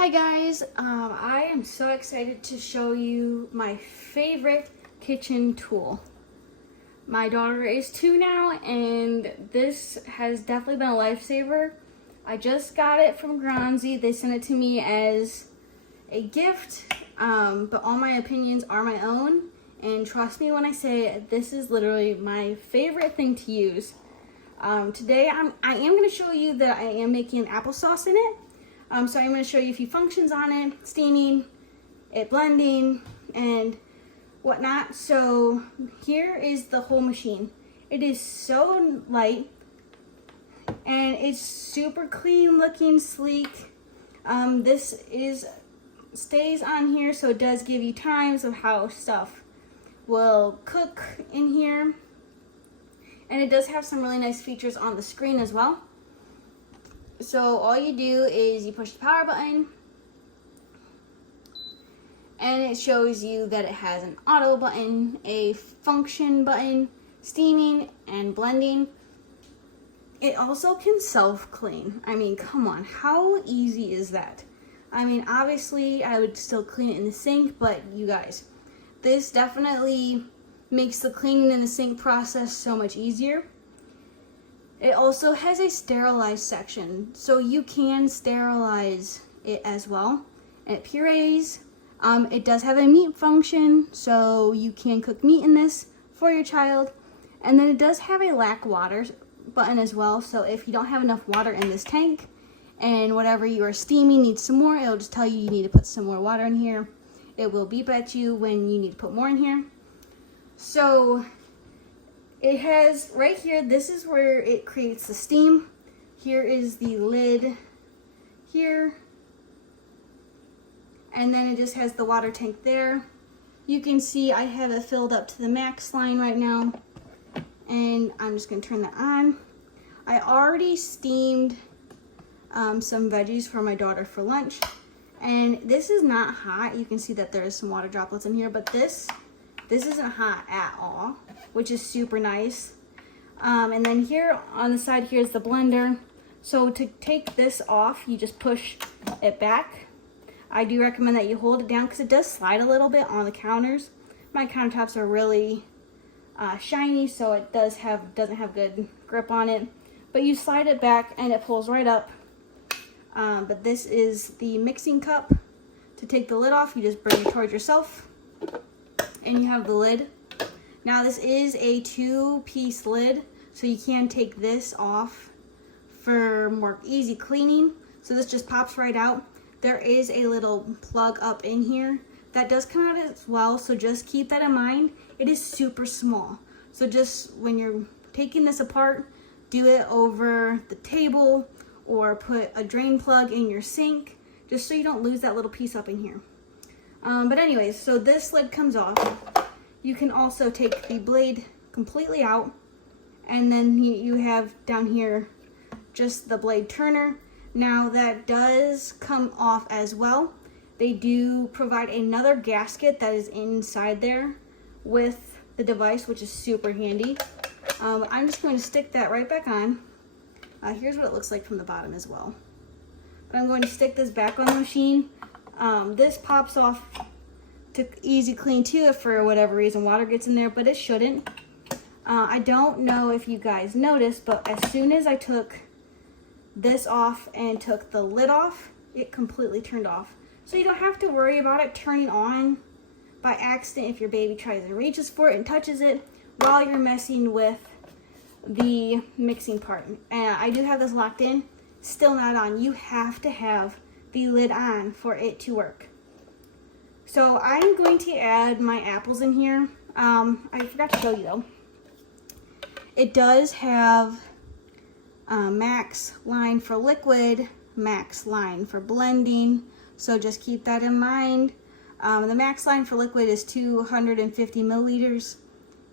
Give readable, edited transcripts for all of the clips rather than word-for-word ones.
Hi guys, I am so excited to show you my favorite kitchen tool. My daughter is 2 now and this has definitely been a lifesaver. I just got it from Grownsy. They sent it to me as a gift, but all my opinions are my own, and trust me when I say this is literally my favorite thing to use. Today I am going to show you that I am making applesauce in it. So I'm going to show you a few functions on it, steaming, it blending, and whatnot. So here is the whole machine. It is so light, and it's super clean looking, sleek. This stays on here, so it does give you times of how stuff will cook in here. And it does have some really nice features on the screen as well. So all you do is you push the power button and it shows you that it has an auto button, a function button, steaming and blending. It also can self-clean. I mean, come on, how easy is that? I mean, obviously I would still clean it in the sink, but you guys, this definitely makes the cleaning in the sink process so much easier. It also has a sterilized section, so you can sterilize it as well. And it purees. It does have a meat function, so you can cook meat in this for your child. And then it does have a lack water button as well, so if you don't have enough water in this tank and whatever you are steaming needs some more, it'll just tell you you need to put some more water in here. It will beep at you when you need to put more in here. So it has right here, this is where it creates the steam. Here is the lid here. And then it just has the water tank there. You can see I have it filled up to the max line right now. And I'm just gonna turn that on. I already steamed some veggies for my daughter for lunch. And this is not hot. You can see that there's some water droplets in here, but this isn't hot at all, which is super nice. And then here on the side, here's the blender. So to take this off, you just push it back. I do recommend that you hold it down because it does slide a little bit on the counters. My countertops are really shiny, so it doesn't have good grip on it. But you slide it back and it pulls right up. But this is the mixing cup. To take the lid off, you just bring it towards yourself. And you have the lid. Now this is a 2-piece lid, so you can take this off for more easy cleaning. So this just pops right out. There is a little plug up in here that does come out as well, so just keep that in mind. It is super small. So just when you're taking this apart, do it over the table or put a drain plug in your sink, just so you don't lose that little piece up in here. But anyways, so this lid comes off. You can also take the blade completely out, and then you have down here just the blade turner. Now that does come off as well. They do provide another gasket that is inside there with the device, which is super handy. I'm just going to stick that right back on. Here's what it looks like from the bottom as well. But I'm going to stick this back on the machine. This pops off to easy clean too if for whatever reason water gets in there, but it shouldn't. I don't know if you guys noticed, but as soon as I took this off and took the lid off, it completely turned off. So you don't have to worry about it turning on by accident if your baby tries and reaches for it and touches it while you're messing with the mixing part. And I do have this locked in, still not on. You have to have the lid on for it to work. So I'm going to add my apples in here. I forgot to show you though. It does have max line for liquid, max line for blending. So just keep that in mind. The max line for liquid is 250 milliliters.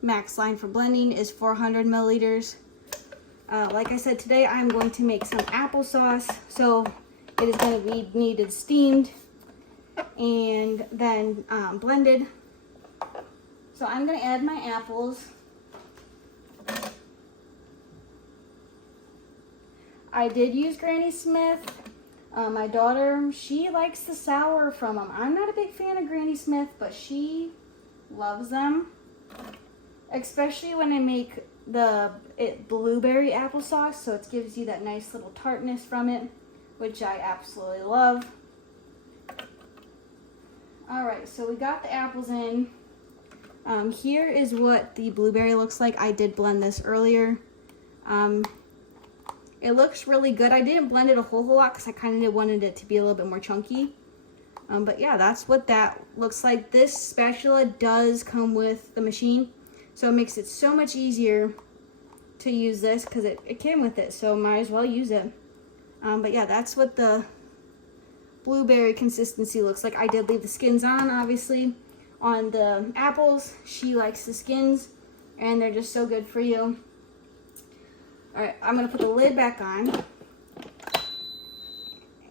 Max line for blending is 400 milliliters. Like I said, today I'm going to make some applesauce. So it is going to be needed steamed and then blended. So I'm going to add my apples. I did use Granny Smith. My daughter, she likes the sour from them. I'm not a big fan of Granny Smith, but she loves them. Especially when I make the blueberry applesauce, so it gives you that nice little tartness from it, which I absolutely love. Alright, so we got the apples in. Here is what the blueberry looks like. I did blend this earlier. It looks really good. I didn't blend it a whole lot because I kind of wanted it to be a little bit more chunky. But yeah, that's what that looks like. This spatula does come with the machine, so it makes it so much easier to use this because it came with it, so might as well use it. But yeah, that's what the blueberry consistency looks like. I did leave the skins on, obviously, on the apples. She likes the skins, and they're just so good for you. All right, I'm gonna put the lid back on,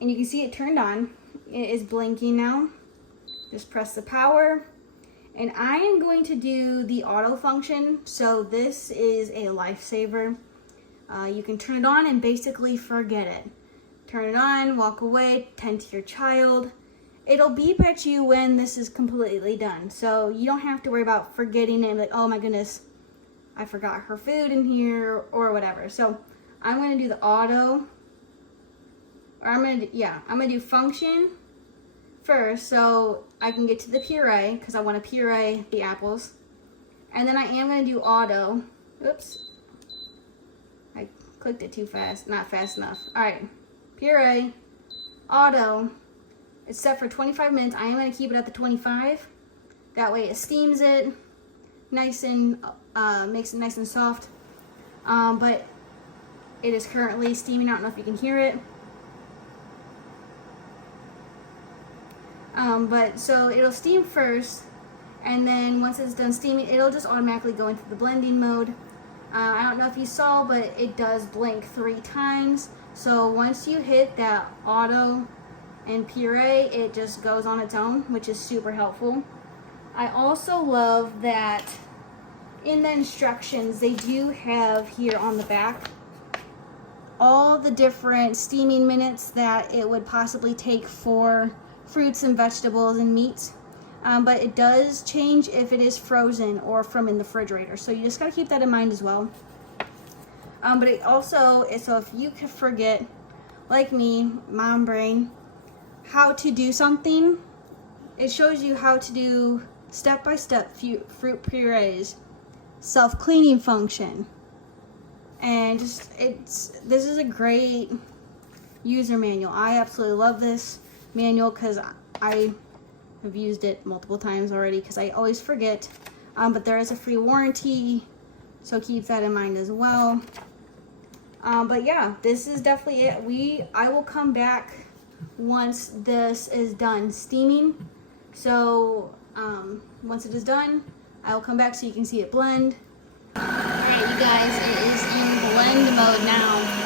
and you can see it turned on. It is blinking now. Just press the power, and I am going to do the auto function. So this is a lifesaver. You can turn it on and basically forget it. Turn it on, walk away, tend to your child. It'll beep at you when this is completely done. So you don't have to worry about forgetting it, like, oh my goodness, I forgot her food in here or whatever. So I'm gonna do the auto, or I'm gonna do function first so I can get to the puree because I want to puree the apples. And then I am gonna do auto. Oops, I clicked it too fast, not fast enough. All right. Puree, auto, it's set for 25 minutes. I am going to keep it at the 25. That way it steams it nice and, makes it nice and soft. But it is currently steaming. I don't know if you can hear it. But so it'll steam first, and then once it's done steaming, it'll just automatically go into the blending mode. I don't know if you saw, but it does blink 3 times. So once you hit that auto and puree, it just goes on its own, which is super helpful. I also love that in the instructions, they do have here on the back all the different steaming minutes that it would possibly take for fruits and vegetables and meats. But it does change if it is frozen or from in the refrigerator. So you just gotta keep that in mind as well. But it also, so if you could forget, like me, mom brain, how to do something, it shows you how to do step-by-step fruit purees, self-cleaning function, and just, this is a great user manual. I absolutely love this manual because I have used it multiple times already because I always forget. But there is a free warranty, so keep that in mind as well. But yeah, this is definitely it. I will come back once this is done steaming. So once it is done, I will come back so you can see it blend. Alright, you guys, it is in blend mode now.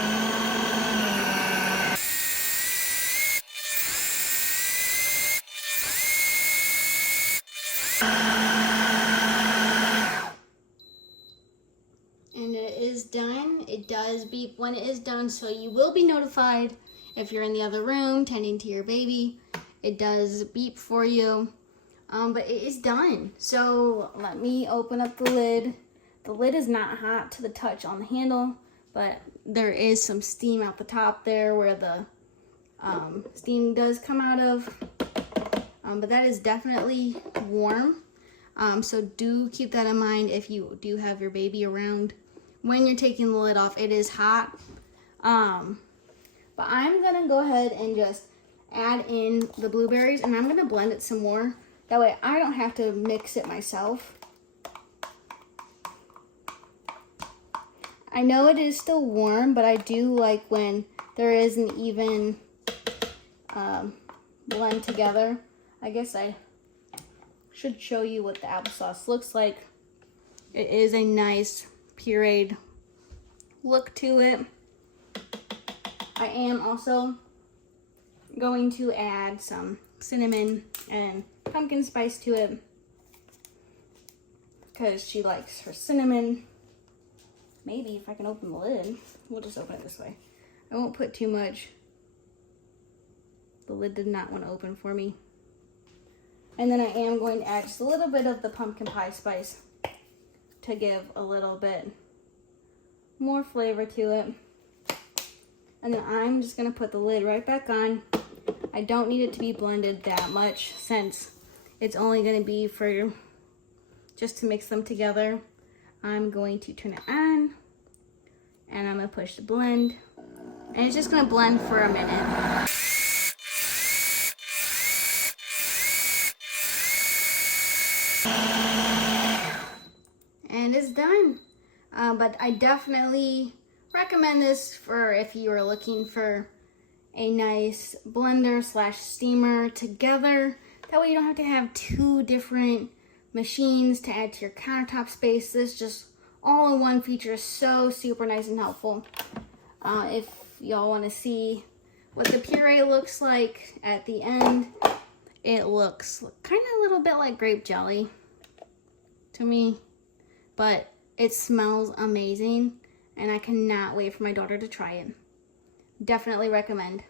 And it is done. It does beep when it is done, so you will be notified if you're in the other room tending to your baby. It does beep for you. But it is done. So let me open up the lid. The lid is not hot to the touch on the handle, but there is some steam out the top there where the steam does come out of. But that is definitely warm. So do keep that in mind if you do have your baby around. When you're taking the lid off, it is hot. But I'm gonna go ahead and just add in the blueberries, and I'm gonna blend it some more. That way I don't have to mix it myself. I know it is still warm, but I do like when there is an even blend together. I guess I should show you what the applesauce looks like. It is a nice pureed look to it. I am also going to add some cinnamon and pumpkin spice to it because she likes her cinnamon. Maybe if I can open the lid, we'll just open it this way. I won't put too much The lid did not want to open for me. And then I am going to add just a little bit of the pumpkin pie spice to give a little bit more flavor to it. And then I'm just going to put the lid right back on. I don't need it to be blended that much since it's only going to be for just to mix them together. I'm going to turn it on and I'm going to push the blend. And it's just going to blend for a minute. And it's done. But I definitely recommend this for if you are looking for a nice blender / steamer together. That way you don't have to have 2 different machines to add to your countertop space. This just all-in-one feature is so super nice and helpful. If y'all want to see what the puree looks like at the end, it looks kind of a little bit like grape jelly to me, but it smells amazing and I cannot wait for my daughter to try it. Definitely recommend.